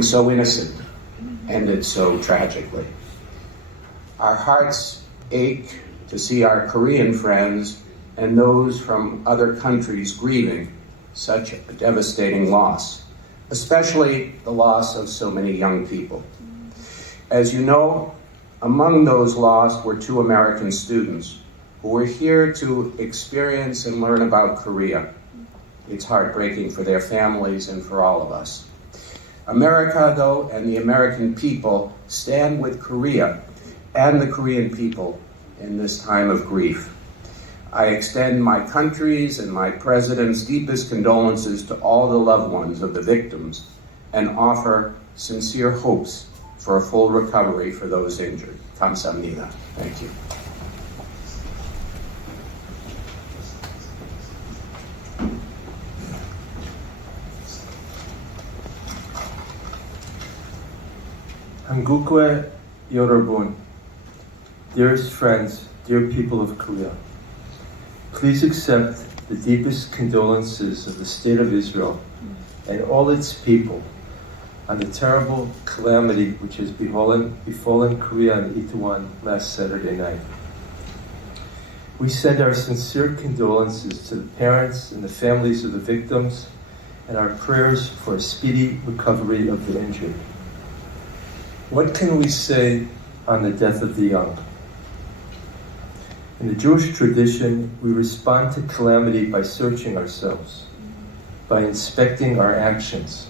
So innocent ended so tragically. Our hearts ache to see our Korean friends and those from other countries grieving such a devastating loss, especially the loss of so many young people. As you know, among those lost were 2 American students who were here to experience and learn about Korea. It's heartbreaking for their families and for all of us. America, though, and the American people stand with Korea and the Korean people in this time of grief. I extend my country's and my president's deepest condolences to all the loved ones of the victims and offer sincere hopes for a full recovery for those injured. 감사합니다. Thank you. 한국의 여러분, dearest friends, dear people of Korea, please accept the deepest condolences of the State of Israel and all its people on the terrible calamity which has befallen Korea and Itaewon last Saturday night. We send our sincere condolences to the parents and the families of the victims and our prayers for a speedy recovery of the injured. What can we say on the death of the young? In the Jewish tradition, we respond to calamity by searching ourselves, by inspecting our actions,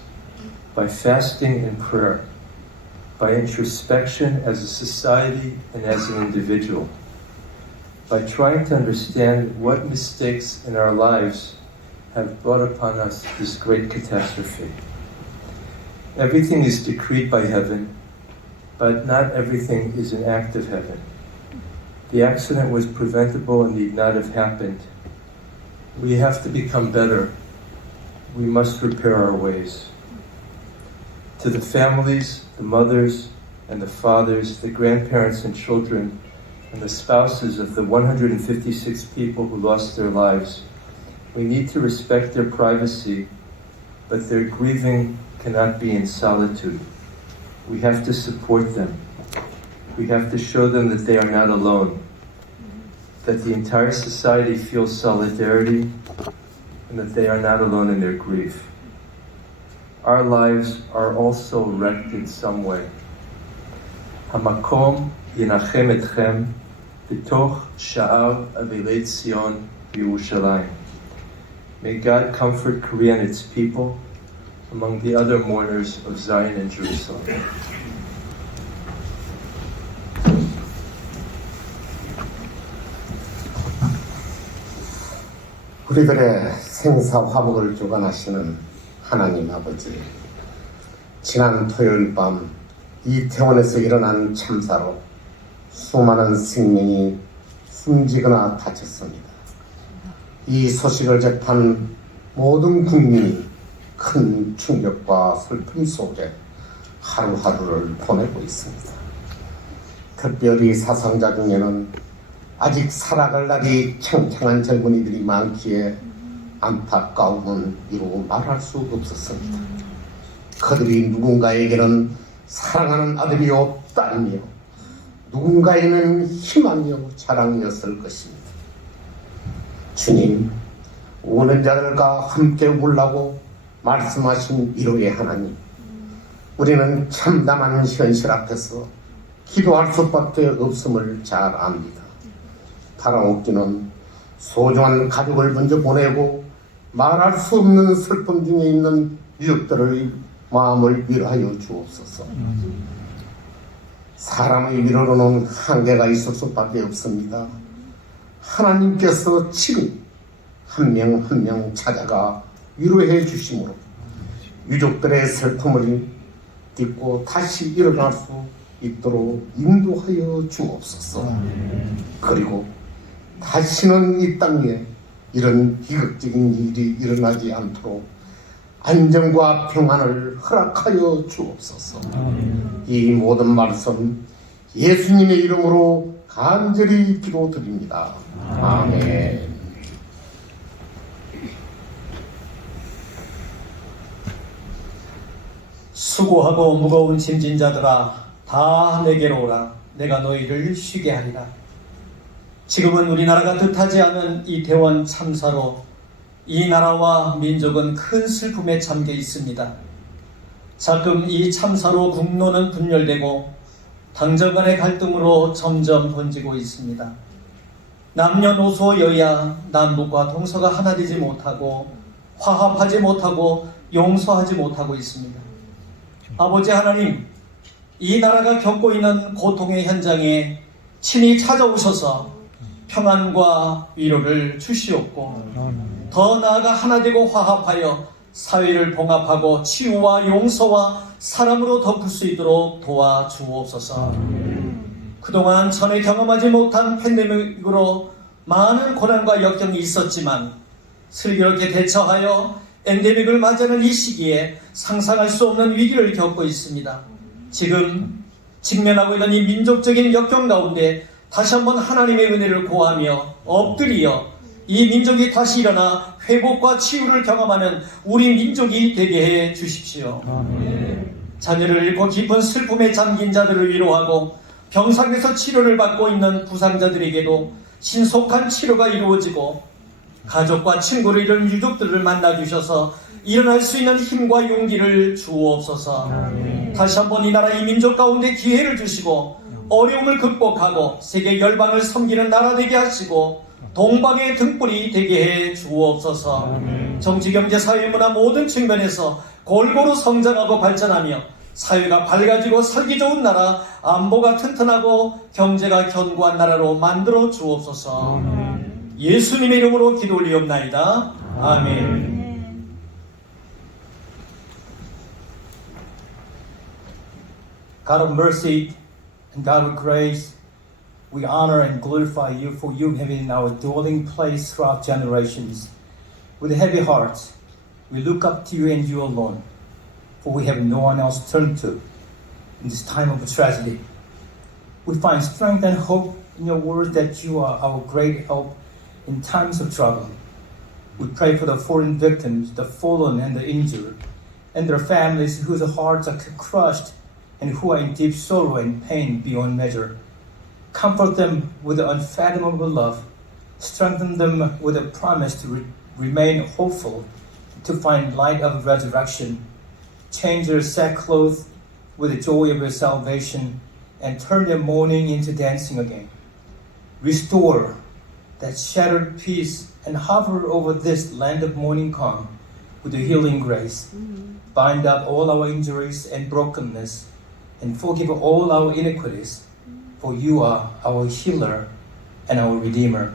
by fasting and prayer, by introspection as a society and as an individual, by trying to understand what mistakes in our lives have brought upon us this great catastrophe. Everything is decreed by heaven, but not everything is an act of heaven. The accident was preventable and need not have happened. We have to become better. We must repair our ways. To the families, the mothers and the fathers, the grandparents and children, and the spouses of the 156 people who lost their lives, we need to respect their privacy, but their grieving cannot be in solitude. We have to support them. We have to show them that they are not alone, that the entire society feels solidarity, and that they are not alone in their grief. Our lives are also wrecked in some way. Hamakom yinachem etchem b'toch sha'ar avilei Tzion Yerushalayim. May God comfort Korea and its people among the other mourners of Zion and Jerusalem. 우리들의 생사화복을 주관하시는 하나님 아버지, 지난 토요일 밤 이태원에서 일어난 참사로 수많은 생명이 숨지거나 다쳤습니다. 이 소식을 접한 모든 국민이 큰 충격과 슬픔 속에 하루하루를 보내고 있습니다. 특별히 사상자 중에는 아직 살아갈 날이 창창한 젊은이들이 많기에 안타까움은 이루 말할 수 없었습니다. 그들이 누군가에게는 사랑하는 아들이요 딸이며 누군가에게는 희망이요 자랑이었을 것입니다. 주님, 우는 자들과 함께 울라고 말씀하신 위로의 하나님, 우리는 참담한 현실 앞에서 기도할 수밖에 없음을 잘 압니다. 달아오기는 소중한 가족을 먼저 보내고 말할 수 없는 슬픔 중에 있는 유족들의 마음을 위로하여 주옵소서. 사람의 위로로는 한계가 있을 수밖에 없습니다. 하나님께서 지금 한 명 한 명 찾아가 위로해 주심으로 유족들의 슬픔을 딛고 다시 일어날 수 있도록 인도하여 주옵소서. 그리고 다시는 이 땅에 이런 비극적인 일이 일어나지 않도록 안정과 평안을 허락하여 주옵소서. 이 모든 말씀 예수님의 이름으로 간절히 기도드립니다. 아멘. 수고하고 무거운 짐진 자들아 다 내게로 오라. 내가 너희를 쉬게 하리라. 지금은 우리나라가 뜻하지 않은 이태원 참사로 이 나라와 민족은 큰 슬픔에 잠겨 있습니다. 자금 이 참사로 국론은 분열되고 당정 간의 갈등으로 점점 번지고 있습니다. 남녀노소 여야 남북과 동서가 하나 되지 못하고 화합하지 못하고 용서하지 못하고 있습니다. 아버지 하나님, 이 나라가 겪고 있는 고통의 현장에 친히 찾아오셔서 평안과 위로를 주시옵고 더 나아가 하나 되고 화합하여 사회를 봉합하고 치유와 용서와 사랑으로 덮을 수 있도록 도와주옵소서. 그동안 전에 경험하지 못한 팬데믹으로 많은 고난과 역경이 있었지만 슬기롭게 대처하여 엔데믹을 맞이하는 이 시기에 상상할 수 없는 위기를 겪고 있습니다. 지금 직면하고 있는 이 민족적인 역경 가운데 다시 한번 하나님의 은혜를 구하며 엎드려 이 민족이 다시 일어나 회복과 치유를 경험하는 우리 민족이 되게 해 주십시오. 자녀를 잃고 깊은 슬픔에 잠긴 자들을 위로하고 병상에서 치료를 받고 있는 부상자들에게도 신속한 치료가 이루어지고 가족과 친구를 잃은 유족들을 만나주셔서 일어날 수 있는 힘과 용기를 주옵소서. 다시 한번 이 나라 이 민족 가운데 기회를 주시고 어려움을 극복하고 세계 열방을 섬기는 나라 되게 하시고 동방의 등불이 되게 해 주옵소서. 정치, 경제, 사회, 문화 모든 측면에서 골고루 성장하고 발전하며 사회가 밝아지고 살기 좋은 나라, 안보가 튼튼하고 경제가 견고한 나라로 만들어 주옵소서. 예수님의 이름으로 기도 올리옵나이다. 아멘. God of mercy and God of grace, we honor and glorify you for you having our dwelling place throughout generations. With heavy hearts, we look up to you and you alone, for we have no one else to turn to in this time of tragedy. We find strength and hope in your word that you are our great help in times of trouble. We pray for the fallen victims, the fallen and the injured, and their families whose hearts are crushed and who are in deep sorrow and pain beyond measure. Comfort them with unfathomable love. Strengthen them with a promise to remain hopeful, to find light of resurrection. Change their sackcloth with the joy of your salvation and turn their mourning into dancing again. Restore that shattered peace and hover over this land of morning calm with your healing grace. Bind up all our injuries and brokenness and forgive all our iniquities, for you are our healer and our redeemer.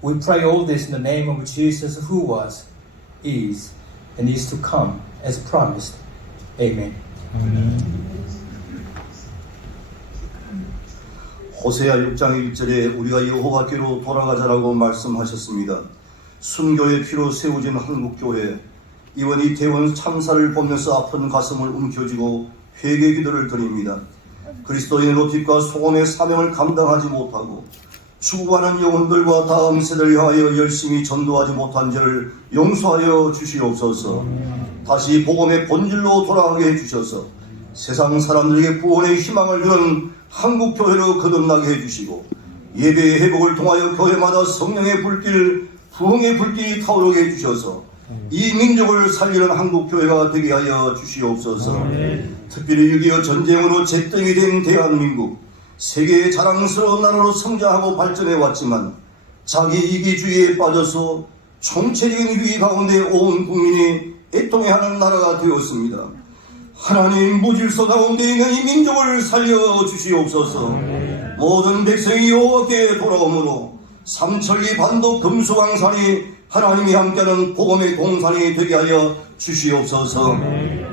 We pray all this in the name of Jesus, who was, is, and is to come as promised. Amen. 호세아 6장 1절에 우리가 여호와께로 돌아가자라고 말씀하셨습니다. 순교의 피로 세워진 한국교회, 이번 이태원 참사를 보면서 아픈 가슴을 움켜쥐고 회개 기도를 드립니다. 그리스도인으로 빛과 소금의 사명을 감당하지 못하고 죽어가는 영혼들과 다음 세대를 향하여 열심히 전도하지 못한 죄를 용서하여 주시옵소서. 다시 복음의 본질로 돌아가게 해주셔서 세상 사람들에게 구원의 희망을 주는 한국교회로 거듭나게 해주시고 예배의 회복을 통하여 교회마다 성령의 불길, 부흥의 불길이 타오르게 해주셔서 이 민족을 살리는 한국교회가 되게 하여 주시옵소서. 특별히 6.25 전쟁으로 잿덩이 된 대한민국, 세계의 자랑스러운 나라로 성장하고 발전해왔지만 자기 이기주의에 빠져서 총체적인 위기 가운데 온 국민이 애통해하는 나라가 되었습니다. 하나님, 무질서 가운데 있는 이 민족을 살려 주시옵소서. 모든 백성이 여호와께 돌아오므로 삼천리 반도 금수강산이 하나님이 함께하는 복음의 동산이 되게 하여 주시옵소서.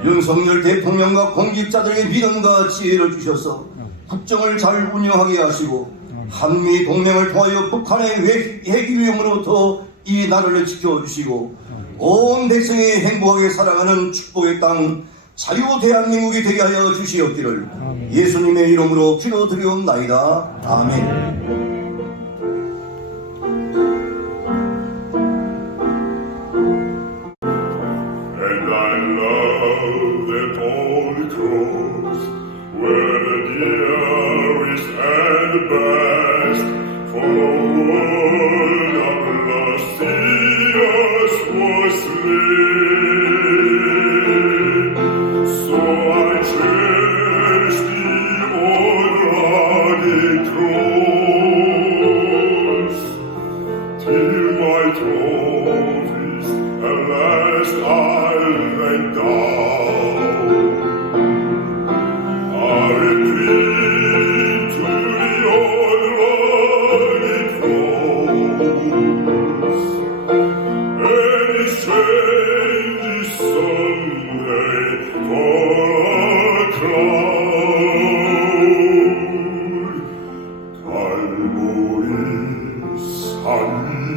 윤석열 대통령과 공직자들에게 믿음과 지혜를 주셔서 국정을 잘 운영하게 하시고 한미 동맹을 통하여 북한의 핵 위험으로부터 이 나라를 지켜주시고 온 백성이 행복하게 살아가는 축복의 땅 자유 대한민국이 되게 하여 주시옵기를 예수님의 이름으로 기도드리옵나이다. 아멘. And I love that all where the dearest and best for the world of Lucius was slain. So I cherish the old rugged cross till my trophies at last I'll lay down. I retreat to the old rugged cross, and exchange this someday for a crown. 갈보리 산이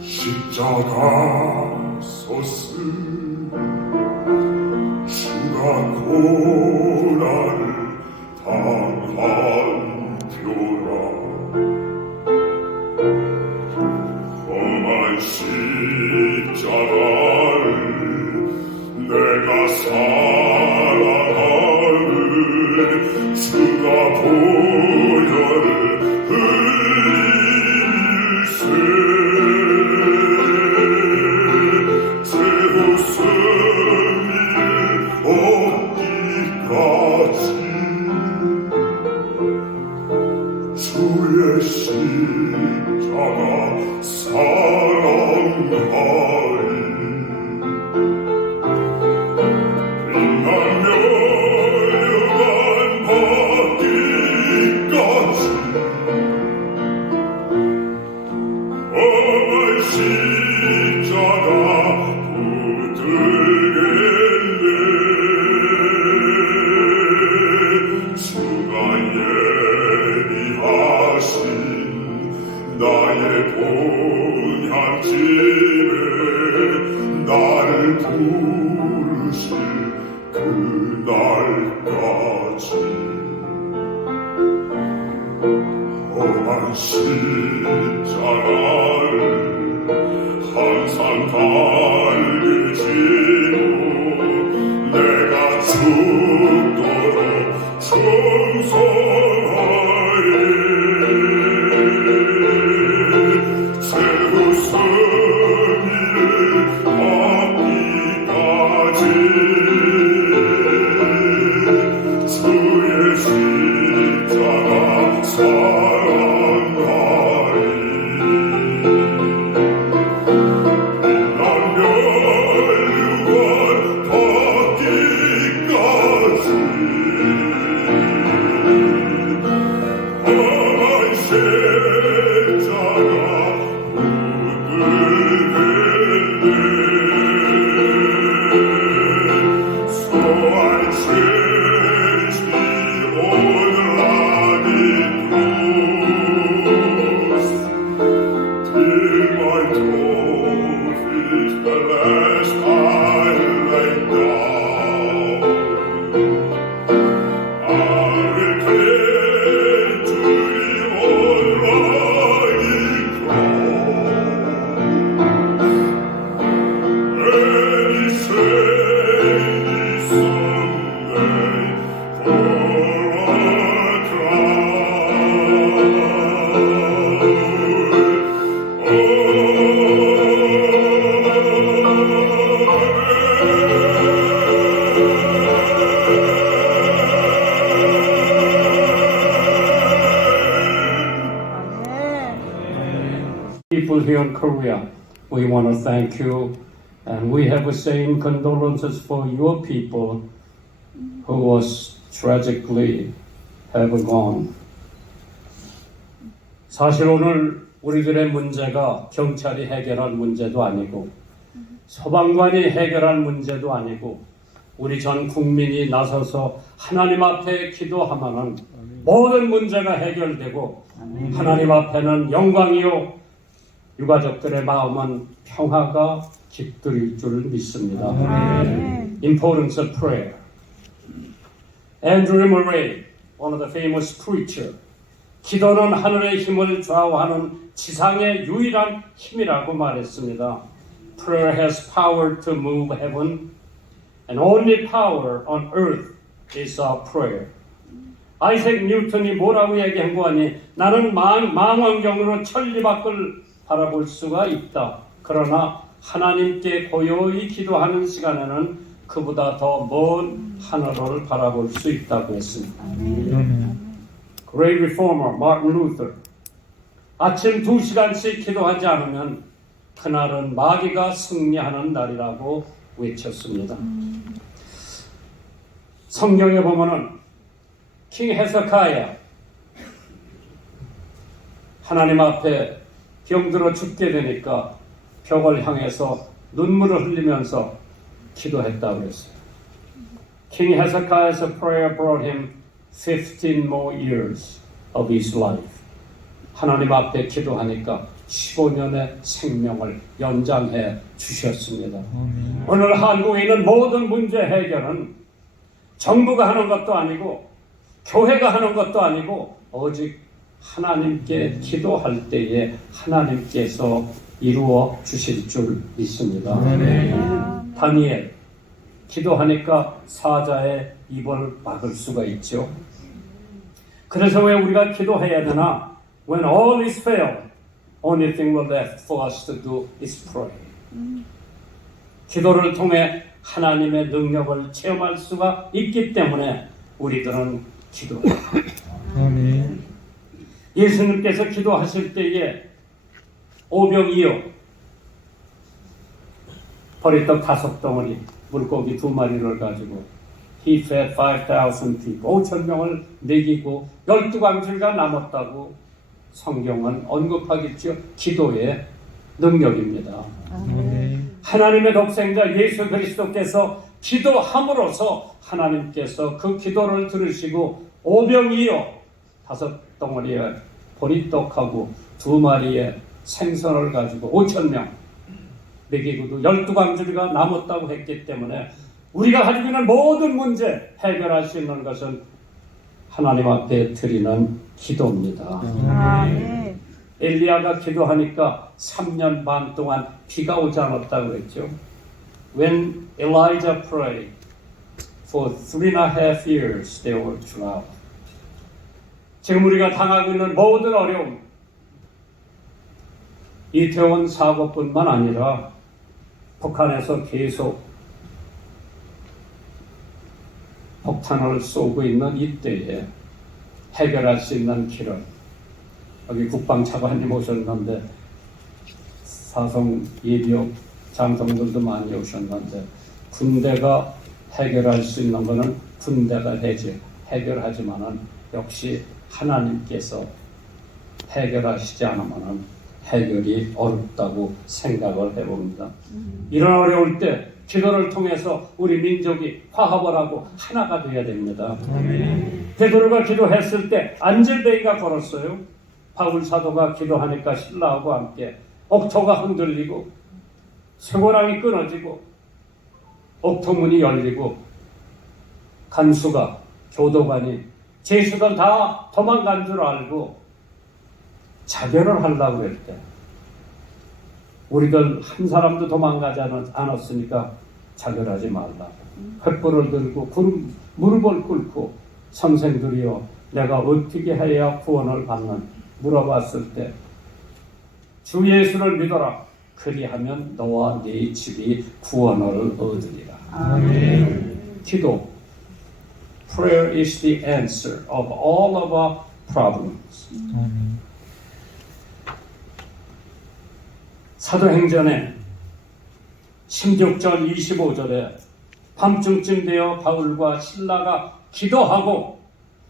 십자가 섰음 주가 고난을 당한 표라. 험한 십자가를 내가 사랑하는 주가 보혈을 흘릴세. 최후 승리를 얻기까지 주의 십자가 사랑하리. 빛나며 영원 받기까지 험한 십자가 붙들겠네. 주가 예비하신 나의 본향집에 나를 부르실 그날까지 험한 십자가를 항상 달게 지고 내가 죽도록 충성하리. 최후 승리를 얻기까지 주의 십자가 사랑하리. 빛나며 영원 받기까지 험한 십자가 붙들겠네. So I cherish the old rugged cross till my trophies at last I lay down. I retreat to the old rugged cross, and exchange someday for a People here in Korea, we want to thank you, and we have the same condolences for your people who was tragically have gone. 사실 오늘 우리들의 문제가 경찰이 해결할 문제도 아니고 소방관이 해결할 문제도 아니고 우리 전 국민이 나서서 하나님 앞에 기도하면은 모든 문제가 해결되고 하나님 앞에는 영광이요 유가족들의 마음은 평화가 깃들일 줄 믿습니다. Importance of prayer. Andrew Murray, one of the famous preacher, 기도는 하늘의 힘을 좌우하는 지상의 유일한 힘이라고 말했습니다. Prayer has power to move heaven and only power on earth is our prayer. 아이색 뉴턴이 뭐라고 얘기한 거 아니? 나는 망원경으로 천리 밖을 바라볼 수가 있다. 그러나 하나님께 고요히 기도하는 시간에는 그보다 더 먼 하늘을 바라볼 수 있다고 했습니다. Great Reformer Martin Luther. 아침 2시간씩 기도하지 않으면 그날은 마귀가 승리하는 날이라고 외쳤습니다. 성경에 보면은 킹 헤세카야 하나님 앞에 병들어 죽게 되니까 벽을 향해서 눈물을 흘리면서 기도했다고 했어요. King Hezekiah's prayer brought him 15 more years of his life. 하나님 앞에 기도하니까 15년의 생명을 연장해 주셨습니다. 오늘 한국에 있는 모든 문제 해결은 정부가 하는 것도 아니고 교회가 하는 것도 아니고 오직 하나님께 기도할 때에 하나님께서 이루어 주실 줄 믿습니다. 다니엘 기도하니까 사자의 입을 막을 수가 있죠. 그래서 왜 우리가 기도해야 되나? When all is failed, only thing left for us to do is pray. 기도를 통해 하나님의 능력을 체험할 수가 있기 때문에 우리들은 기도해요. 예수님께서 기도하실 때에 오병이어 버리떡 5덩어리 물고기 2마리를 가지고 He fed 5,000 people 5,000명을 먹이고 12광주가 남았다고 성경은 언급하겠죠. 기도의 능력입니다. 하나님의 독생자 예수 그리스도께서 기도함으로써 하나님께서 그 기도를 들으시고 오병이어 5덩어리의 보리떡하고 2마리의 생선을 가지고 5,000명 먹이고도 12광주리가 남았다고 했기 때문에 우리가 가지고 있는 모든 문제 해결할 수 있는 것은 하나님 앞에 드리는 기도입니다. 엘리야가 기도하니까 3년 반 동안 비가 오지 않았다고 했죠. When Elijah prayed for 3.5 years, there were drought. 지금 우리가 당하고 있는 모든 어려움, 이태원 사고뿐만 아니라 북한에서 계속 폭탄을 쏘고 있는 이때에 해결할 수 있는 길은 여기 국방차관님 오셨는데 사성 예비역 장성들도 많이 오셨는데 군대가 해결할 수 있는 것은 군대가 해결하지만은 역시 하나님께서 해결하시지 않으면은 해결이 어렵다고 생각을 해봅니다. 이런 어려울 때 기도를 통해서 우리 민족이 화합을 하고 하나가 되어야 됩니다. 베드로가 기도했을 때 안젤베이가 걸었어요. 바울 사도가 기도하니까 신라하고 함께 옥토가 흔들리고 쇠고랑이 끊어지고 옥토문이 열리고 간수가 교도관이 제수들 다 도망간 줄 알고 자결을 하려고 할 때 우리들 한 사람도 도망가지 않았으니까 자결하지 말라. 횃불을 들고 무릎을 꿇고 선생들이여 내가 어떻게 해야 구원을 받는 물어봤을 때 주 예수를 믿어라. 그리하면 너와 네 집이 구원을 얻으리라. 기도. Prayer is the answer of all of our problems. 사도행전에 16절 25절에 밤중쯤 되어 바울과 실라가 기도하고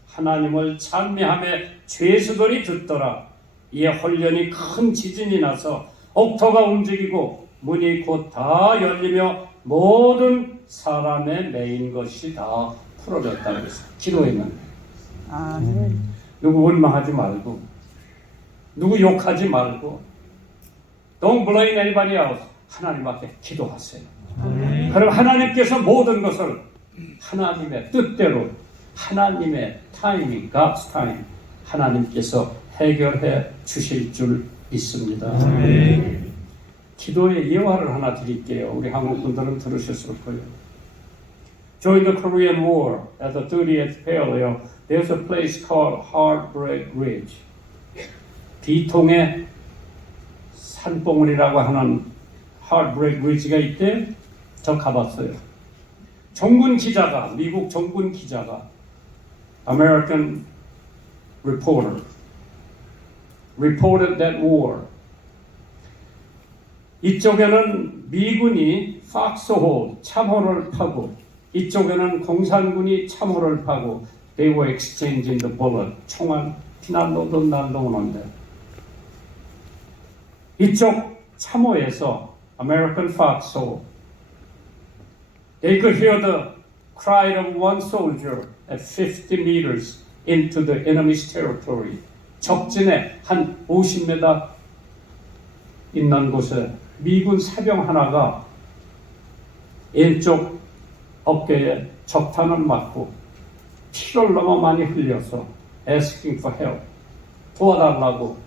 하나님을 찬미하며 죄수들이 듣더라. 이에 홀련히 큰 지진이 나서 옥토가 움직이고 문이 곧 다 열리며 모든 사람의 매인 것이 다 풀어졌다고 했어요. 기도에는 누구 원망하지 말고 누구 욕하지 말고 Don't blame anybody else. 하나님 앞에 기도하세요. 그럼 하나님께서 모든 것을 하나님의 뜻대로 하나님의 타이밍, God's time 하나님께서 해결해 주실 줄 믿습니다. 기도의 예화를 하나 드릴게요. 우리 한국 분들은 들으셨을 거예요. During the Korean War, at the 30th parallel, there's a place called Heartbreak Ridge. 비통의 산봉우리라고 하는 Heartbreak Ridge가 있대. 저 가봤어요. 정군 기자가, 미국 정군 기자가, American reporter, reported that war. 이쪽에는 미군이 Foxhole 참호를 파고 이쪽에는 공산군이 참호를 파고 they were exchanging the bullet. 총알 피날로도 날라오는데 이쪽 참호에서 American Foxhole they could hear the cry of one soldier at 50 meters into the enemy's territory. 적진에 한 50m 있는 곳에 미군 사병 하나가 왼쪽 어깨에 적탄을 맞고 피를 너무 많이 흘려서 asking for help, 도와달라고.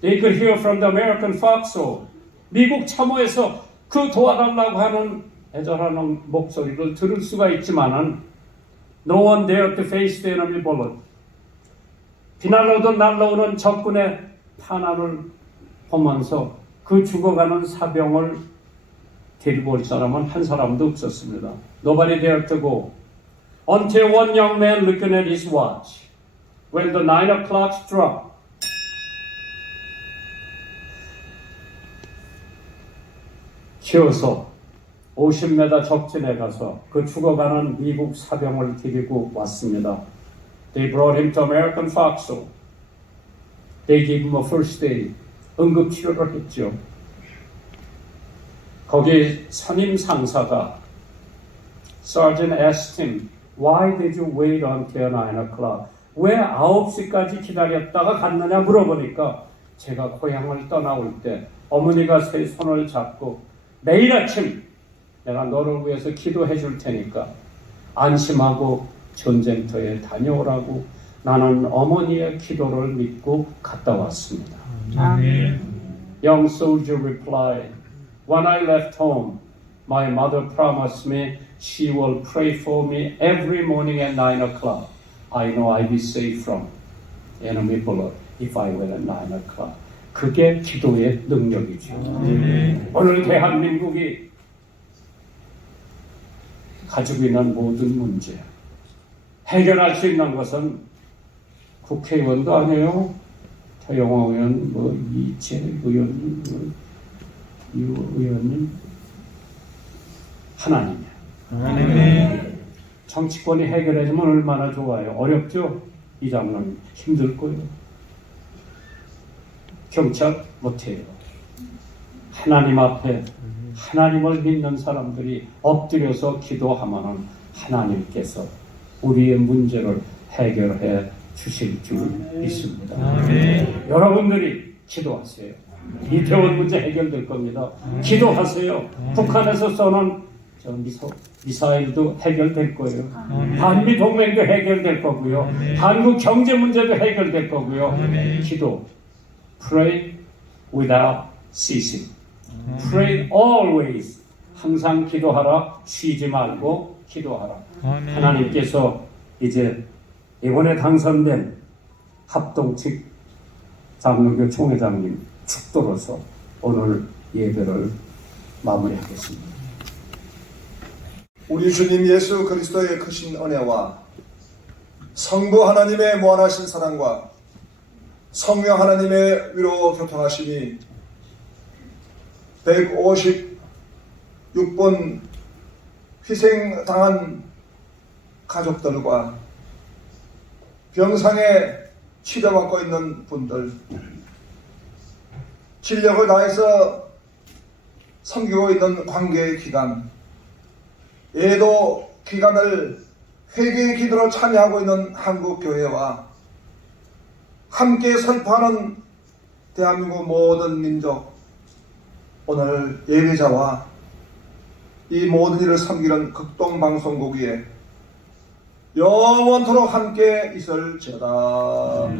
They could hear from the American Foxhole. 미국 참호에서 그 도와달라고 하는 애절하는 목소리를 들을 수가 있지만은 no one dared to face the enemy bullet. 비날로도 날라오는 적군의 탄환을 보면서 그 죽어가는 사병을 데리고 올 사람은 한 사람도 없었습니다. Nobody dared to go. Until one young man looking at his watch. When the 9 o'clock struck, 기어서 50m 적진에 가서 그 죽어가는 미국 사병을 데리고 왔습니다. They brought him to American Foxhole. They gave him a first aid. 응급치료를 했죠. 거기 선임 상사가 Sergeant asked him, Why did you wait until 9 o'clock? 왜 9시까지 기다렸다가 갔느냐 물어보니까 제가 고향을 떠나올 때 어머니가 제 손을 잡고 매일 아침 내가 너를 위해서 기도해 줄 테니까 안심하고 전쟁터에 다녀오라고 나는 어머니의 기도를 믿고 갔다 왔습니다. Young soldier replied, When I left home, my mother promised me she will pray for me every morning at 9 o'clock. I know I'll be safe from enemy bullet if I went at 9 o'clock. 그게 기도의 능력이죠. 오늘 대한민국이 가지고 있는 모든 문제 해결할 수 있는 것은 국회의원도 아니에요. 태영호 의원, 이채 의원, 유 의원님, 하나님이야. 정치권이 해결해주면 얼마나 좋아요. 어렵죠? 이 장로님 힘들 거예요. 경찰 못해요. 하나님 앞에 하나님을 믿는 사람들이 엎드려서 기도하면은 하나님께서 우리의 문제를 해결해 주실 줄 믿습니다. 여러분들이 기도하세요. 이태원 문제 해결될 겁니다. 기도하세요. 북한에서 쏘는 미사일도 해결될 거예요. 한미 동맹도 해결될 거고요. 한국 경제 문제도 해결될 거고요. 기도. Pray without ceasing. Pray always. 항상 기도하라. 쉬지 말고 기도하라. 하나님께서 이제 이번에 당선된 합동측 장로교 총회장님 축도로서 오늘 예배를 마무리하겠습니다. 우리 주님 예수 그리스도의 크신 은혜와 성부 하나님의 무한하신 사랑과 성령 하나님의 위로 교통하심이 156번 희생당한 가족들과 병상에 치료받고 있는 분들, 진력을 다해서 섬기고 있는 관계의 기간, 예도 기간을 회개의 기도로 참여하고 있는 한국교회와 함께 선포하는 대한민국 모든 민족, 오늘 예배자와 이 모든 일을 섬기는 극동방송국에 영원토록 함께 있을지어다.